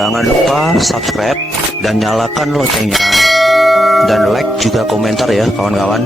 Jangan lupa subscribe dan nyalakan loncengnya. Dan like juga komentar ya kawan-kawan.